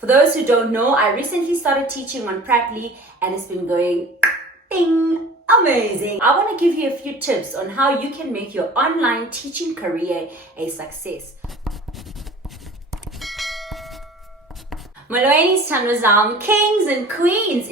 For those who don't know, I recently started teaching on Preply and it's been going ding, amazing. I want to give you a few tips on how you can make your online teaching career a success. Molweni Sithandwa kings and queens,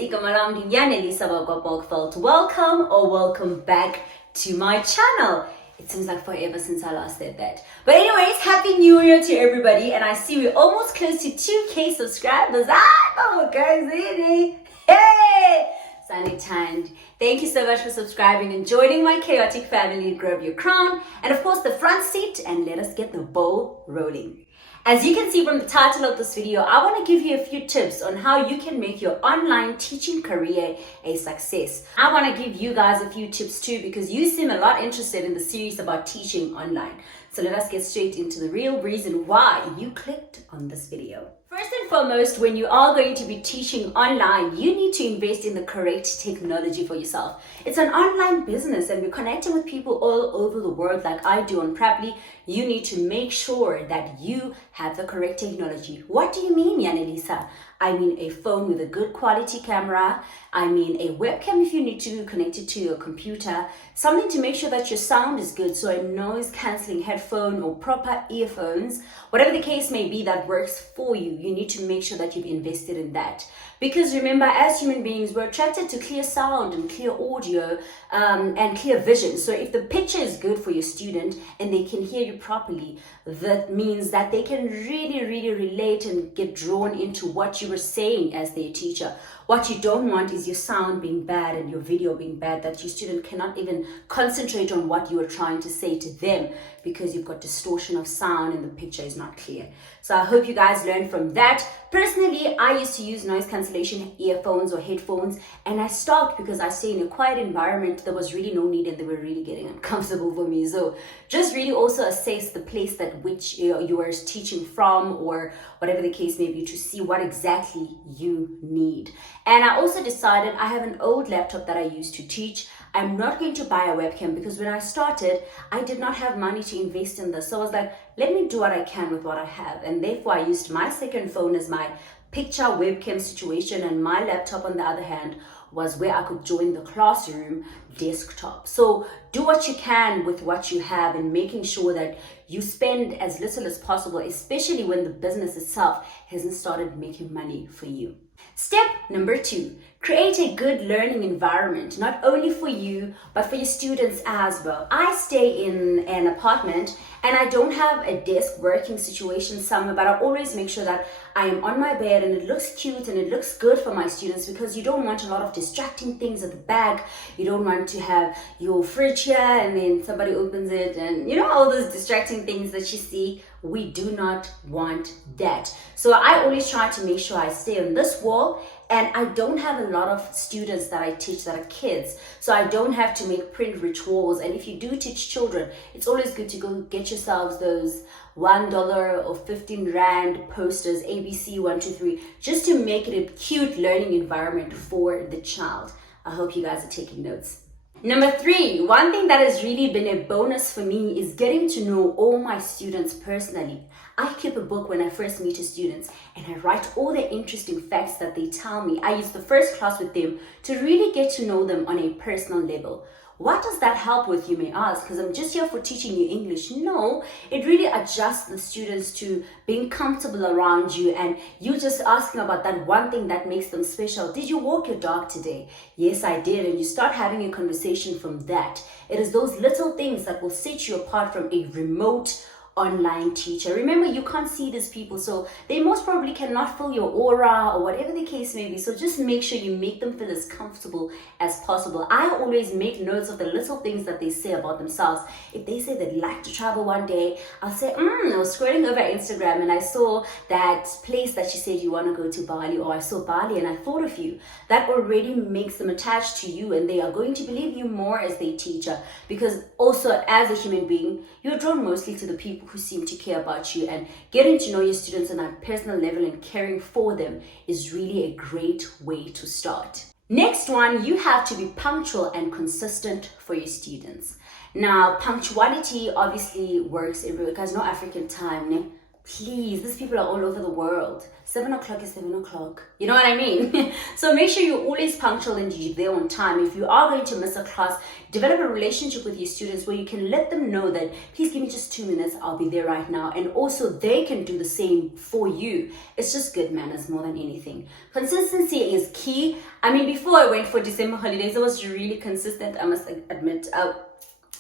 welcome or welcome back to my channel. It seems like forever since I last said that. But anyways, happy new year to everybody. And I see we're almost close to 2K subscribers. Oh guys, hey! Sanity. Thank you so much for subscribing and joining my chaotic family. Grab your crown and of course the front seat and let us get the ball rolling. As you can see from the title of this video, I want to give you a few tips on how you can make your online teaching career a success. I want to give you guys a few tips too because you seem a lot interested in the series about teaching online. So let us get straight into the real reason why you clicked on this video. First and foremost, when you are going to be teaching online, you need to invest in the correct technology for yourself. It's an online business and we're connecting with people all over the world like I do on Preply. You need to make sure that you have the correct technology. What do you mean, Yanelisa? I mean a phone with a good quality camera. I mean a webcam if you need to connect it to your computer. Something to make sure that your sound is good, so a noise cancelling headphone or proper earphones. Whatever the case may be that works for you, you need to make sure that you've invested in that. Because remember, as human beings, we're attracted to clear sound and clear audio and clear vision. So if the picture is good for your student and they can hear you properly, that means that they can really relate and get drawn into what you were saying as their teacher. What you don't want is your sound being bad and your video being bad, that your student cannot even concentrate on what you are trying to say to them because you've got distortion of sound and the picture is not clear. So I hope you guys learned from that. Personally, I used to use noise cancellation earphones or headphones and I stopped because I stay in a quiet environment. There was really no need and they were really getting uncomfortable for me. So just really also assess the place that which you are teaching from or whatever the case may be to see what exactly you need. And I also decided I have an old laptop that I used to teach. I'm not going to buy a webcam because when I started, I did not have money to invest in this. So I was like, let me do what I can with what I have. And therefore I used my second phone as my picture webcam situation and my laptop on the other hand was where I could join the classroom desktop. So do what you can with what you have and making sure that you spend as little as possible, especially when the business itself hasn't started making money for you. Step number 2, create a good learning environment, not only for you, but for your students as well. I stay in an apartment and I don't have a desk working situation somewhere, but I always make sure that I am on my bed and it looks cute and it looks good for my students because you don't want a lot of distracting things at the back. You don't want to have your fridge here and then somebody opens it and all those distracting things that you see. We do not want that. So I always try to make sure I stay on this wall and I don't have a lot of students that I teach that are kids. So I don't have to make print rich walls. And if you do teach children, it's always good to go get yourselves those $1 or 15 Rand posters, ABC 1, 2, 3, just to make it a cute learning environment for the child. I hope you guys are taking notes. Number 3, one thing that has really been a bonus for me is getting to know all my students personally. I keep a book when I first meet the students and I write all the interesting facts that they tell me. I use the first class with them to really get to know them on a personal level. What does that help with, you may ask, because I'm just here for teaching you English. No, it really adjusts the students to being comfortable around you and you just asking about that one thing that makes them special. Did you walk your dog today? Yes, I did. And you start having a conversation from that. It is those little things that will set you apart from a remote online teacher. Remember, you can't see these people, so they most probably cannot feel your aura or whatever the case may be. So just make sure you make them feel as comfortable as possible. I always make notes of the little things that they say about themselves. If they say they'd like to travel one day, I'll say, I was scrolling over Instagram and I saw that place that you said you want to go to, Bali, or I saw Bali and I thought of you. That already makes them attached to you and they are going to believe you more as their teacher, because also as a human being, you're drawn mostly to the people who seem to care about you, and getting to know your students on a personal level and caring for them is really a great way to start. Next one, you have to be punctual and consistent for your students. Now, punctuality obviously works everywhere because no African time, ne? Please, these people are all over the world. 7 o'clock is 7 o'clock. You know what I mean? So make sure you're always punctual and you're there on time. If you are going to miss a class, develop a relationship with your students where you can let them know that, please give me just 2 minutes, I'll be there right now. And also they can do the same for you. It's just good manners more than anything. Consistency is key. I mean, before I went for December holidays, I was really consistent, I must admit.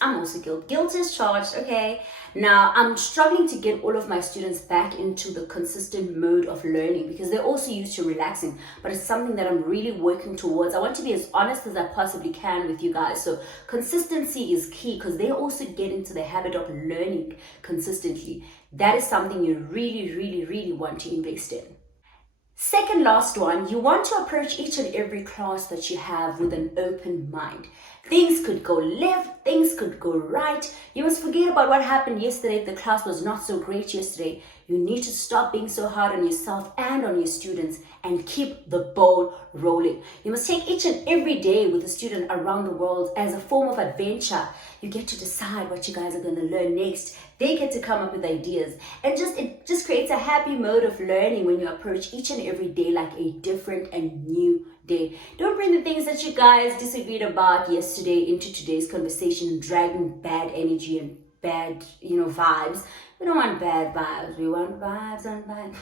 I'm also guilty. Guilt is charged, okay? Now, I'm struggling to get all of my students back into the consistent mode of learning because they're also used to relaxing, but it's something that I'm really working towards. I want to be as honest as I possibly can with you guys. So consistency is key because they also get into the habit of learning consistently. That is something you really, really, really want to invest in. Second last one, you want to approach each and every class that you have with an open mind. Things could go left, things could go right. You must forget about what happened yesterday. If the class was not so great yesterday, you need to stop being so hard on yourself and on your students and keep the ball rolling. You must take each and every day with a student around the world as a form of adventure. You get to decide what you guys are going to learn next. They get to come up with ideas, and it just creates a happy mode of learning when you approach each and every day like a different and new day. Don't bring the things that you guys disagreed about yesterday into today's conversation and dragging bad energy and bad, vibes. We don't want bad vibes. We want vibes and vibes.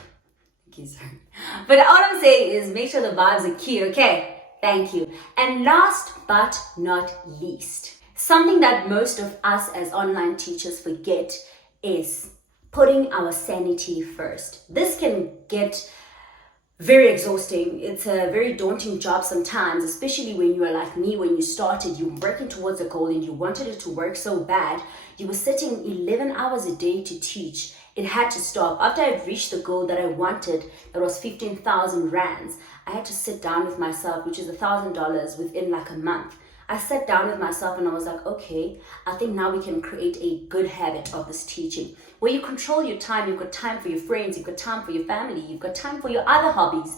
Okay, sorry. But all I'm saying is make sure the vibes are cute, okay? Thank you. And last but not least, something that most of us as online teachers forget is putting our sanity first. This can get very exhausting. It's a very daunting job sometimes, especially when you are like me. When you started, you were working towards a goal and you wanted it to work so bad. You were sitting 11 hours a day to teach. It had to stop. After I reached the goal that I wanted, that was 15,000 rands, I had to sit down with myself, which is $1,000 within like a month. I sat down with myself and I was like, okay, I think now we can create a good habit of this teaching where you control your time. You've got time for your friends, you've got time for your family, you've got time for your other hobbies.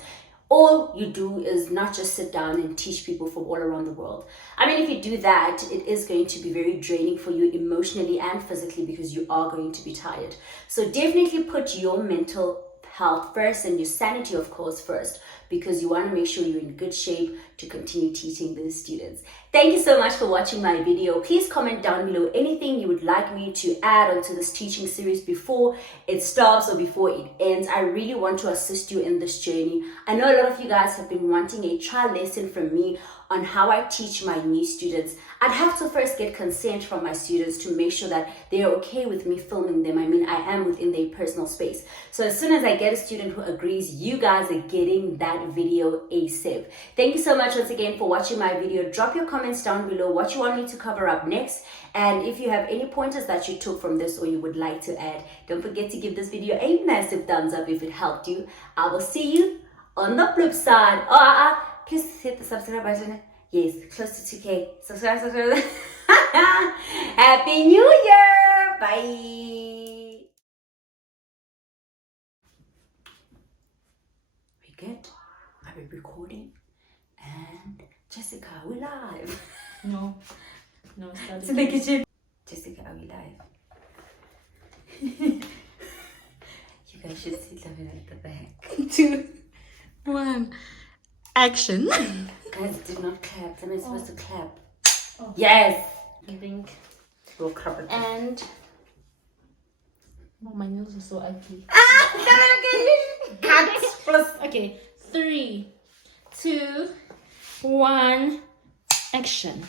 All you do is not just sit down and teach people from all around the world. I mean, if you do that, it is going to be very draining for you emotionally and physically because you are going to be tired. So definitely put your mental health first and your sanity, of course, first, because you want to make sure you're in good shape to continue teaching those students. Thank you so much for watching my video. Please comment down below anything you would like me to add onto this teaching series before it stops or before it ends. I really want to assist you in this journey. I know a lot of you guys have been wanting a trial lesson from me on how I teach my new students. I'd have to first get consent from my students to make sure that they're okay with me filming them. I mean, I am within their personal space. So as soon as I get a student who agrees, you guys are getting that video ASAP. Thank you so much once again for watching my video. Drop your comments down below what you want me to cover up next. And if you have any pointers that you took from this or you would like to add, don't forget to give this video a massive thumbs up if it helped you. I will see you on the flip side. Please hit the subscribe button. Yes, close to 2K. Subscribe. Happy New Year. Bye. We good? Are we recording? And Jessica, are we live? No, start So make it. Jessica, are we live? You guys should see something at the back. 2, 1, action. Guys, did not clap. Somebody's supposed to clap. Oh. Yes. I think. We'll clap it. And oh, my nails are so ugly. Cut. Plus. Okay, 3, 2, 1, action.